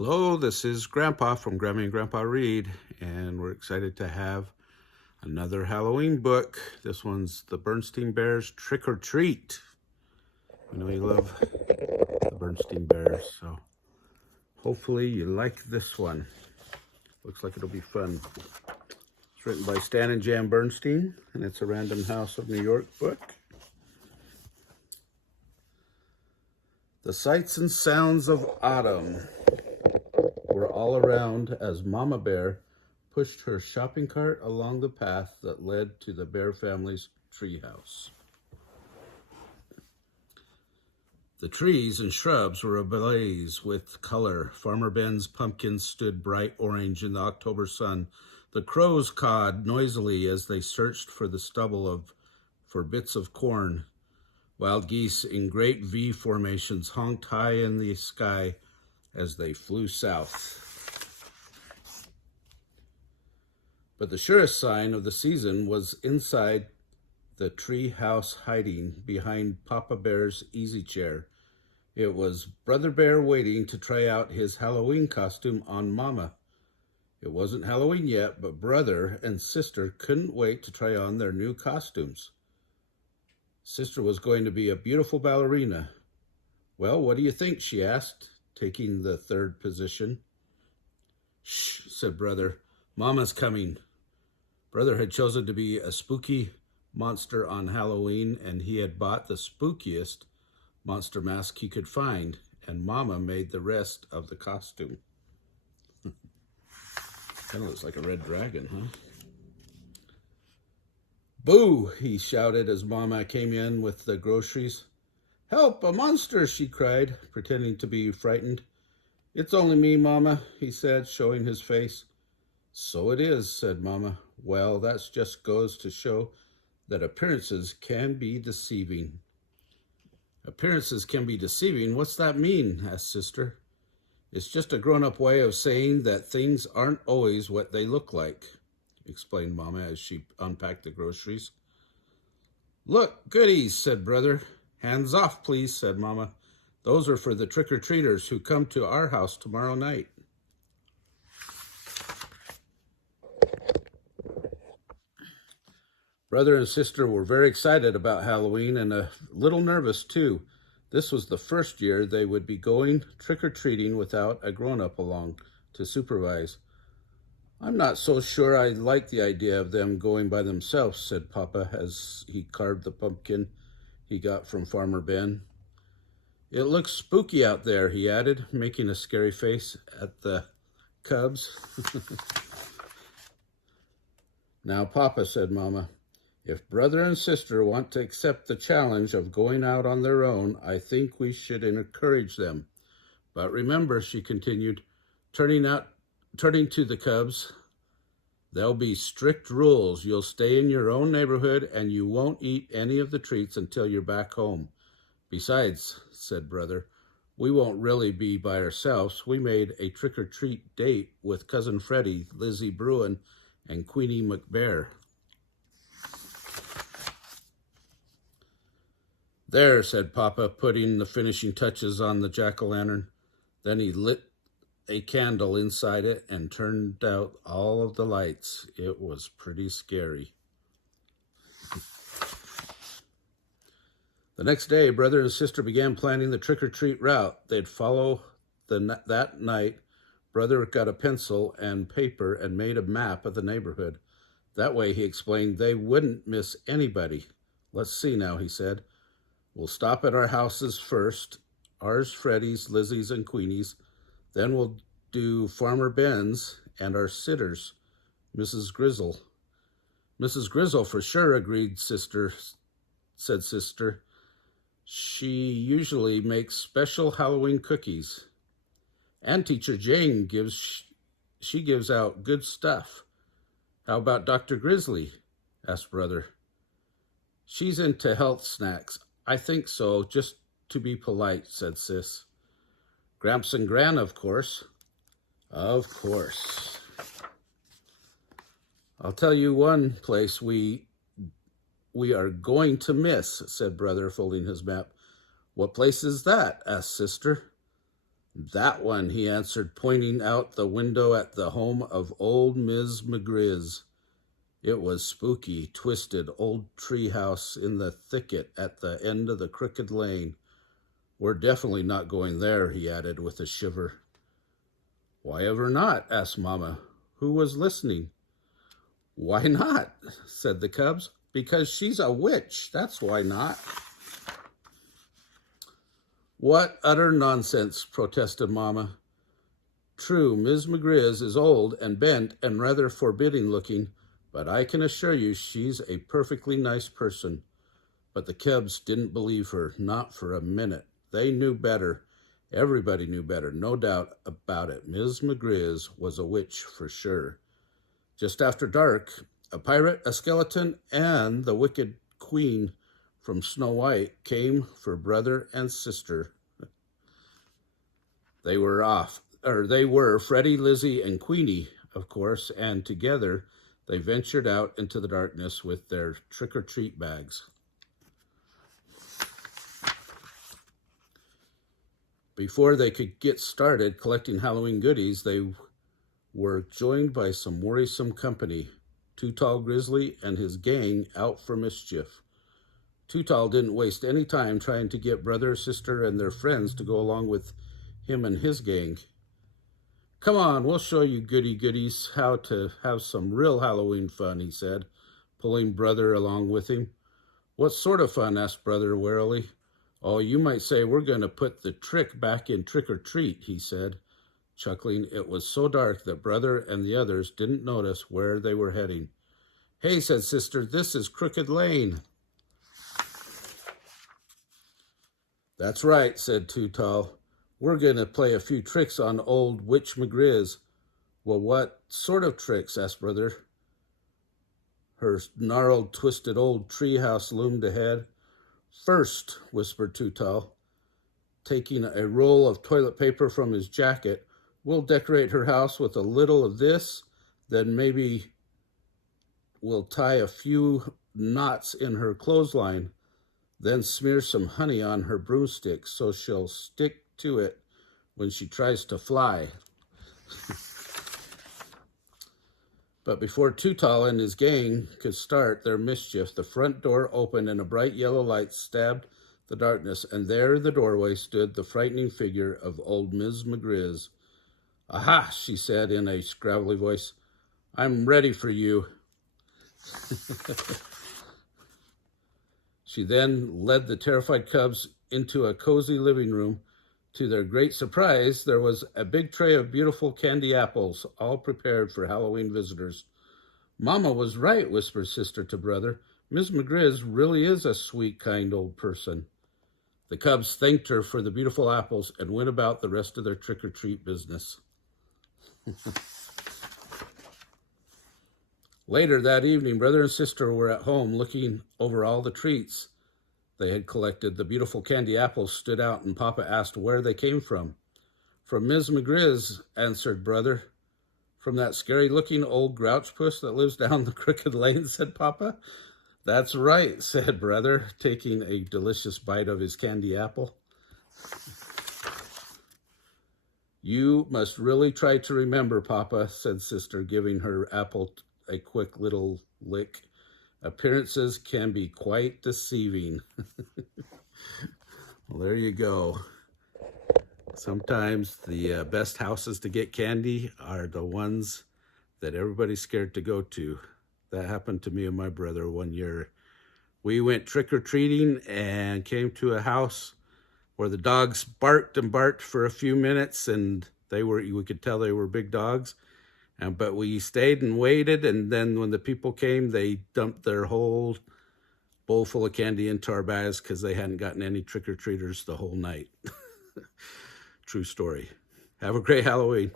Hello, this is Grandpa from Grammy and Grandpa Read, and we're excited to have another Halloween book. This one's the Berenstain Bears Trick or Treat. I know you love the Berenstain Bears, so hopefully you like this one. Looks like it'll be fun. It's written by Stan Jan Berenstain, and it's a Random House of New York book. The sights and sounds of autumn were all around as Mama Bear pushed her shopping cart along the path that led to the Bear family's treehouse. The trees and shrubs were ablaze with color. Farmer Ben's pumpkins stood bright orange in the October sun. The crows cawed noisily as they searched for the stubble for bits of corn. Wild geese in great V formations honked high in the sky as they flew south. But the surest sign of the season was inside the tree house, hiding behind Papa Bear's easy chair. It was Brother Bear waiting to try out his Halloween costume on Mama. It wasn't Halloween yet, but Brother and Sister couldn't wait to try on their new costumes. Sister was going to be a beautiful ballerina. "Well, what do you think?" she asked, taking the third position. "Shh," said Brother. "Mama's coming." Brother had chosen to be a spooky monster on Halloween, and he had bought the spookiest monster mask he could find, and Mama made the rest of the costume. Kind of looks like a red dragon, huh? "Boo!" he shouted as Mama came in with the groceries. "Help, a monster!" she cried, pretending to be frightened. "It's only me, Mama," he said, showing his face. "So it is," said Mama. "Well, that just goes to show that appearances can be deceiving." "Appearances can be deceiving? What's that mean?" asked Sister. "It's just a grown-up way of saying that things aren't always what they look like," explained Mama as she unpacked the groceries. "Look, goodies," said Brother. "Hands off, please," said Mama. "Those are for the trick-or-treaters who come to our house tomorrow night." Brother and Sister were very excited about Halloween and a little nervous too. This was the first year they would be going trick-or-treating without a grown-up along to supervise. "I'm not so sure I like the idea of them going by themselves," said Papa as he carved the pumpkin he got from Farmer Ben. "It looks spooky out there," he added, making a scary face at the cubs. "Now, Papa," said Mama, "if Brother and Sister want to accept the challenge of going out on their own, I think we should encourage them. But remember," she continued, turning to the cubs, "there'll be strict rules. You'll stay in your own neighborhood, and you won't eat any of the treats until you're back home. Besides," said Brother, "we won't really be by ourselves. We made a trick-or-treat date with Cousin Freddie, Lizzie Bruin, and Queenie McBear." "There," said Papa, putting the finishing touches on the jack-o'-lantern. Then he lit a candle inside it and turned out all of the lights. It was pretty scary. The next day, Brother and Sister began planning the trick-or-treat route they'd follow that night. Brother got a pencil and paper and made a map of the neighborhood. That way, he explained, they wouldn't miss anybody. "Let's see now," he said. "We'll stop at our houses first, ours, Freddie's, Lizzie's, and Queenie's. Then we'll do Farmer Ben's and our sitters, Mrs. Grizzle." "Mrs. Grizzle for sure," said Sister. "She usually makes special Halloween cookies. And Teacher Jane gives out good stuff." "How about Dr. Grizzly?" asked Brother. "She's into health snacks." "I think so, just to be polite," said Sis. "Gramps and Gran, of course." "Of course." "I'll tell you one place we are going to miss," said Brother, folding his map. "What place is that?" asked Sister. That one, he answered, pointing out the window at the home of old Ms. Mcgrizz. It was spooky, twisted old tree house in the thicket at the end of the crooked lane. We're definitely not going there, he added with a shiver. Why ever not? Asked Mama, who was listening. Why not? Said the cubs. Because she's a witch, that's why not. What utter nonsense, protested Mama. True, Ms. Mcgrizz is old and bent and rather forbidding looking, but I can assure you she's a perfectly nice person. But the cubs didn't believe her, not for a minute. They knew better. Everybody knew better, no doubt about it. Ms. Mcgrizz was a witch for sure. Just after dark, a pirate, a skeleton, and the wicked queen from Snow White came for brother and sister. They were Freddie, Lizzie, and Queenie, of course, and together they ventured out into the darkness with their trick-or-treat bags. Before they could get started collecting Halloween goodies, they were joined by some worrisome company. Too Tall Grizzly and his gang out for mischief. Too Tall didn't waste any time trying to get brother, sister, and their friends to go along with him and his gang. Come on, we'll show you goodies how to have some real Halloween fun, he said, pulling brother along with him. What sort of fun? Asked brother warily. Oh, you might say we're going to put the trick back in trick or treat, he said, chuckling. It was so dark that brother and the others didn't notice where they were heading. Hey, said sister, this is Crooked Lane. That's right, said Too Tall. We're going to play a few tricks on old Witch Mcgrizz. Well, what sort of tricks? Asked brother. Her gnarled, twisted old treehouse loomed ahead. First, whispered Too Tall, taking a roll of toilet paper from his jacket, we'll decorate her house with a little of this, then maybe we'll tie a few knots in her clothesline, then smear some honey on her broomstick so she'll stick to it when she tries to fly. But before Too Tall and his gang could start their mischief, the front door opened and a bright yellow light stabbed the darkness, and there in the doorway stood the frightening figure of old Ms. Mcgrizz. Aha, she said in a scrabbly voice. I'm ready for you. She then led the terrified cubs into a cozy living room. To their great surprise, there was a big tray of beautiful candy apples, all prepared for Halloween visitors. Mama was right, whispered sister to brother. Miss Mcgrizz really is a sweet, kind old person. The cubs thanked her for the beautiful apples and went about the rest of their trick-or-treat business. Later that evening, brother and sister were at home looking over all the treats they had collected. The beautiful candy apples stood out, and Papa asked where they came from. From Ms. Mcgrizz, answered brother. From that scary-looking old grouch puss that lives down the crooked lane, said Papa. That's right, said brother, taking a delicious bite of his candy apple. You must really try to remember, Papa, said sister, giving her apple a quick little lick. Appearances can be quite deceiving. Well, there you go. Sometimes the best houses to get candy are the ones that everybody's scared to go to. That happened to me and my brother one year. We went trick-or-treating and came to a house where the dogs barked and barked for a few minutes, and we could tell they were big dogs. But we stayed and waited, and then when the people came, they dumped their whole bowl full of candy into our bags because they hadn't gotten any trick-or-treaters the whole night. True story. Have a great Halloween.